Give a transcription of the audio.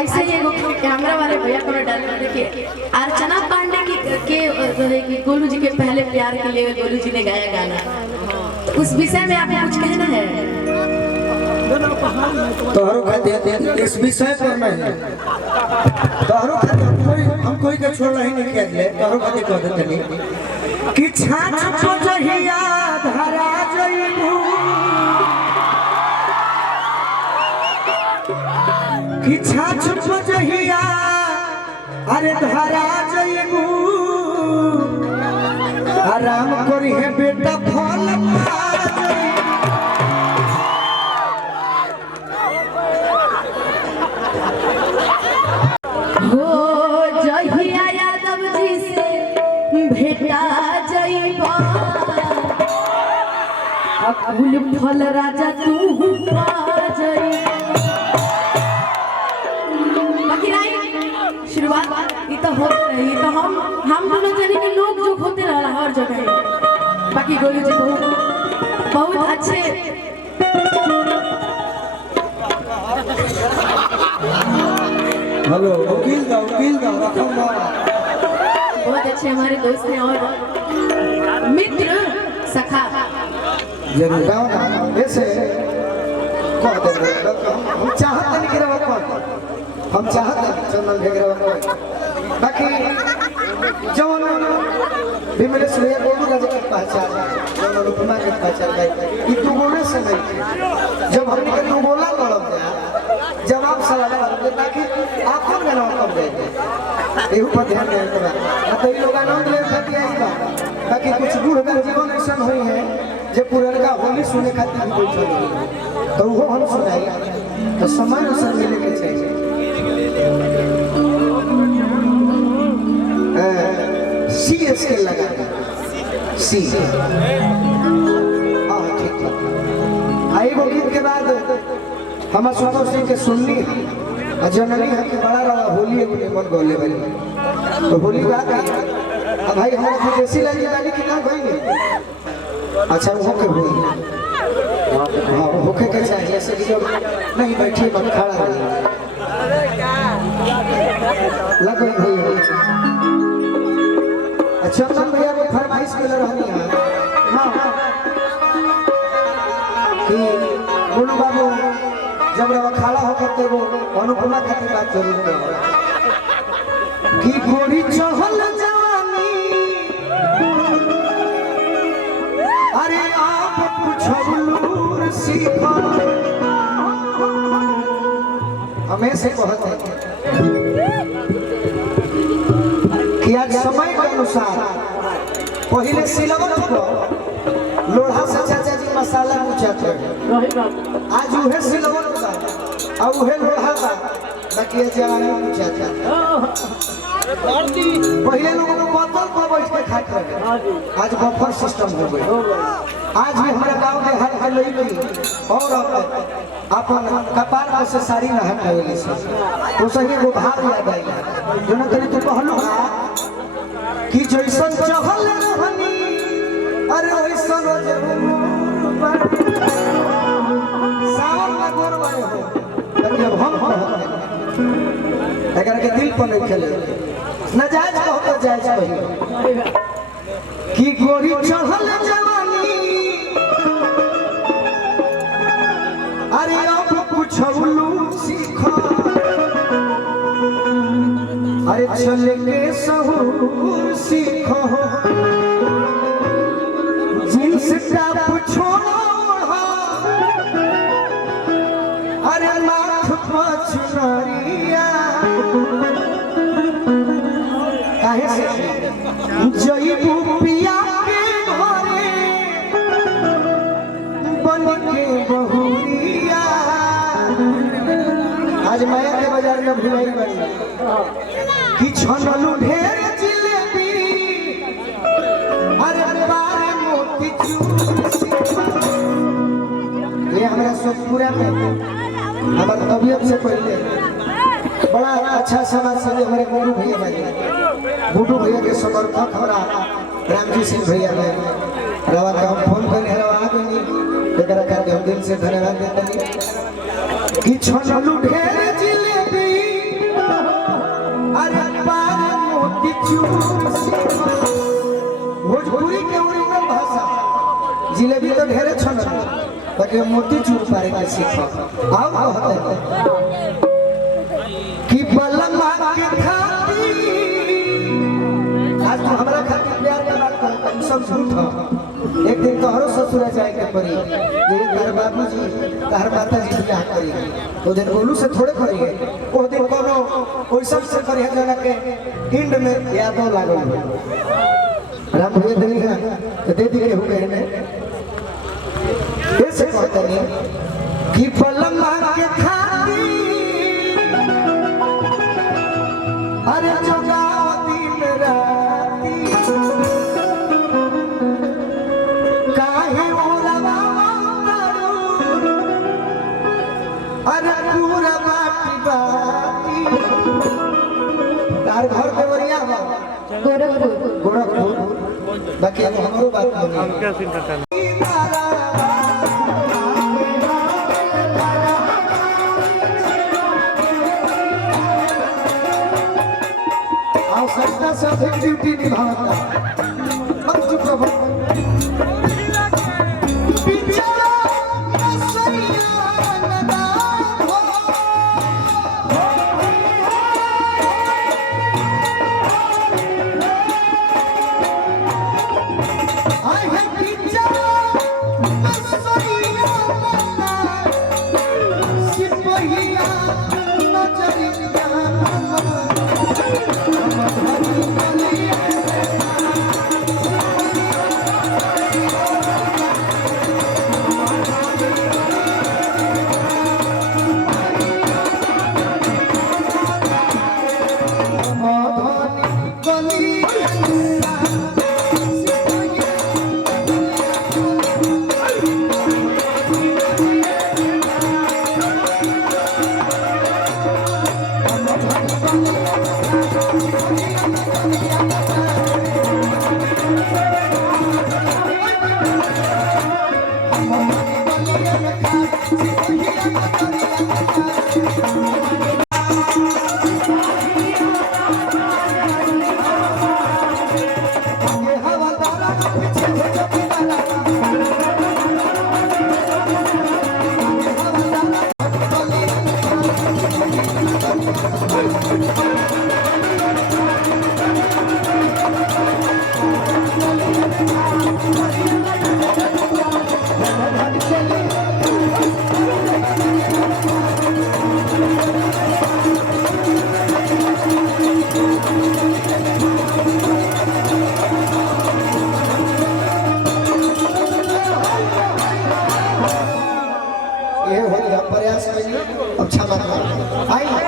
ऐसे ही कैमरा वाले भैया को डालना देखिए अर्चना पांडे की गोलू जी के पहले प्यार के लिए गोलू जी ने गाया गाना, उस विषय में आपको कुछ कहना है? तोहरो खाते इस विषय पर नहीं, तोहरो खाते हम कोई के छोड़ रही नहीं किया ले, तोहरो खाते कह देते नहीं कि छाछ को जहिया धरा जइबू कि छाछ को जहिया अरे धरा जइबू आराम करी है बेटा फल पा फूल फल राजा तू शुरुआत ये तो होते रही, तो हम दोनों जने के लोग जो होते रहा हर जगह। बाकी गोलू जी बहुत अच्छे हेलो वकील दा बहुत अच्छे हमारे दोस्त हैं और मित्र सखा जरूर गाँव ना ऐसे कह दे हम चाहते नहीं गिरा हम चाहते चंदन भेगरा बाकी जवन विमलेश भैया गोलू राजा की पहचान जवन अनुपमा की पहचान गई तू बोले से नहीं, जब हमने के तू बोला लड़ब जा जवाब सवाल करते ताकि आंखों में ना कम गए एहू पर ध्यान देना ना तो ये लोग आनंद ले सकते हैं बा बाकी कुछ बूढ़ का जीवन ऐसा हुई है जे पुरनका होली सुने खातिर भी कोई नहीं तो वो हम सुनाई तो समय अनुसार मिले के चाहिए। सीएस के लगा सी ठीक आई वो गीत के बाद हम संतोष सिंह के सुननी जननी है कि बड़ा रहा होली है मन गोले वाली तो होली गा अब भाई हमारा विदेशी लगी गाली की ना गई अच्छा वो के हुई हाँ होके के चाहिए ऐसे कि जब नहीं बैठी मत खड़ा रही लग गई भाई अच्छा तो भैया को फरमाइश के रहनी है हाँ कि बोलू बाबू जब रवा खाला होकर तो वो अनुपमा खातिर बात जरूर करो कि गोरी चहल जवानी अरे आप पूछलूर सीखा हमें से कहते हैं कि आज समय के अनुसार पहले सिलवट को लोढ़ा से चाचा जी मसाला पूछते आज उहे सिलवट का और उहे लोढ़ा का बाकी जवानी पूछता पहले लोगों को बोतल पर बैठ के खाते रहे आज बफर सिस्टम हो गया। आज भी हमारे गांव में हर हर लड़की और अपन कपार पर से साड़ी न हटावेली तो सही वो भाव याद आई जो न करी तो कहलू कि जैसन चहल रहनी अरे वैसन सावन में गोरवाए हो तब हम अगर के दिल पर नहीं खेले नजायज कहो तो जायज कहिए कि गोरी चढ़ल जवानी अरे अब पूछलू सीखो अरे चल के सहूर सीखो जींस टॉप छोड़ो अरे माथ पछुरिया काहे से जईबू पिया के घरे बन के बहुरिया आज माया के बाजार में भुलाई बनी कि छनलू ढेर जिलेबी अरे बारे मोती चूर ये हमारा सोचपुरा में हमारे तबियत से पहले बड़ा अच्छा समाज से हमारे गुरु भैया भाई गुड्डू भैया के समर्थक हमारा रामजी सिंह भैया ने रवा का हम फोन कर रवा आ गई एकरा का हम दिल से धन्यवाद देते हैं कि छनलू ढेर जिलेबी बाकी मोती चूर पारे के सीखो आओ कहते कि बलमा के खाती आज तो हमरा खातिर प्यार के बात कर सब झूठ हो। एक दिन तोहरो ससुर जाए के पड़ी जे तार बाबूजी तार माताजी बियाह करी तो दिन गोलू से थोड़े करिए ओ दिन कोनो ओइसन से करिए जना के हिंद में यादो लागल राम भैया दिली है तो दे दिए हुए ने ऐसे कहते नहीं कि बलमा के खाती अरे जोगावती में राती काहे ओलवा मारू अरे पूरा बाटी बाटी तार घर पे वरिया बा गोरखपुर बाकी अब हमारो बात नहीं हम क्या चिंता करना आओ सत्ता से अधिक ड्यूटी निभाता अब चुप रहो बिचारा सैया लगा हो आई है बिचारा सैया लगा सिपहिया नजरिया ये हो गया प्रयास करिए अब क्षमा करो आई